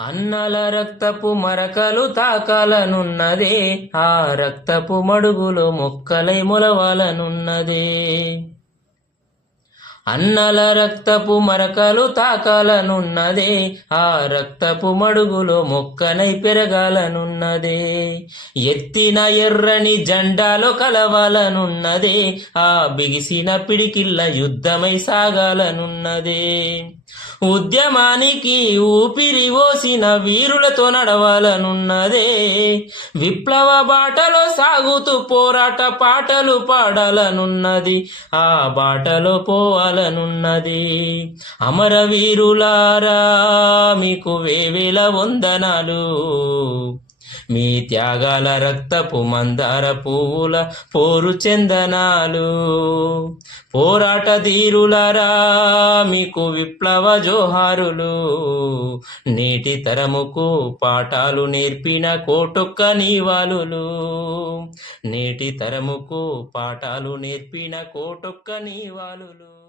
అన్నల రక్తపు మరకలు తాకాలనున్నదే ఆ రక్తపు మడుగులో మొక్కలై మొలవాలనున్నదే. అన్నల రక్తపు మరకలు తాకాలనున్నదే ఆ రక్తపు మడుగులో మొక్కనై పెరగాలనున్నదే. ఎత్తిన ఎర్రని జెండాలో కలవాలనున్నదే ఆ బిగిసిన పిడికిళ్ళ యుద్ధమై సాగాలనున్నదే. ఉద్యమానికి ఊపిరి ఓసిన వీరులతో నడవాలనున్నదే విప్లవ బాటలో సాగుతూ పోరాట పాటలు పాడాలనున్నది ఆ బాటలో పోవాలనున్నది అమరవీరులారా మీకు వేవేల వందనాలు. మీ త్యాగాల రక్తపు మందార పువ్వుల పోరు చందనాలు. పోరాట ధీరులరా మీకు విప్లవ జోహారులు. నేటి తరముకు పాఠాలు నేర్పిన కోటొక్క నీవాలులు నేటి తరముకు పాఠాలు నేర్పిన కోటొక్క నీవాలులు